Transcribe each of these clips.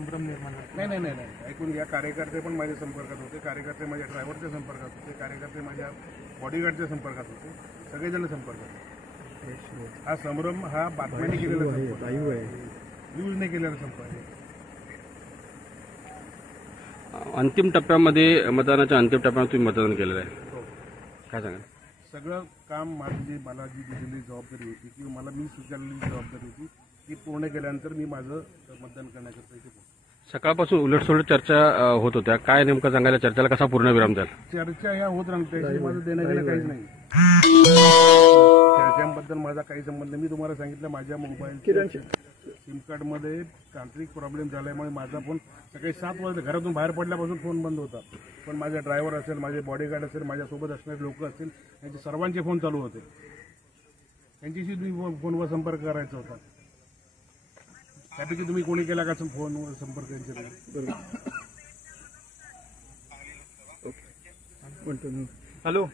संभ्रम निर्माण होतो? नाही नाही नाही नाही, ऐकून घ्या. कार्यकर्ते पण माझ्या संपर्कात होते, कार्यकर्ते माझ्या ड्रायव्हरच्या संपर्कात होते, कार्यकर्ते माझ्या बॉडीगार्डच्या संपर्कात होते, सगळेजण संपर्कात होते. हा संभ्रम हा बातम्याने केलेला संपर्क, न्यूजने केलेला संपर्क. अंतिम टप्प्यामध्ये मतदानाच्या अंतिम टप्प्यामध्ये तुम्ही मतदान केलेलं आहे, काय सांगाल? सगळं काम मला जी दिलेली जबाबदारी होती किंवा मला मी स्वीकारलेली जबाबदारी होती ती पूर्ण केल्यानंतर मी माझं मतदान करण्याकरता इथे पोहोचलो. सकाळपासून उलटसुलट चर्चा होत होत्या, काय नेमकं सांगायला? चर्चेला कसा पूर्णविराम द्याल? चर्चा ह्या होत राहते, माझं देणं घेणं काहीच नाही. चर्चांबद्दल माझा काही संबंध नाही. मी तुम्हाला सांगितलं माझ्या मोबाईल सिम कार्डमध्ये तांत्रिक प्रॉब्लेम झाल्यामुळे माझा फोन सकाळी 7 वाजता घरातून बाहेर पडल्यापासून फोन बंद होता. पण माझा ड्रायव्हर असेल, माझे बॉडीगार्ड असेल, माझ्यासोबत असणारे लोक असतील, यांचे सर्वांचे फोन चालू होते. त्यांच्याशी तुम्ही फोनवर संपर्क करायचा होता. त्यापैकी तुम्ही कोणी केला का फोनवर संपर्क यांच्याकडे? हॅलो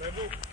महबूब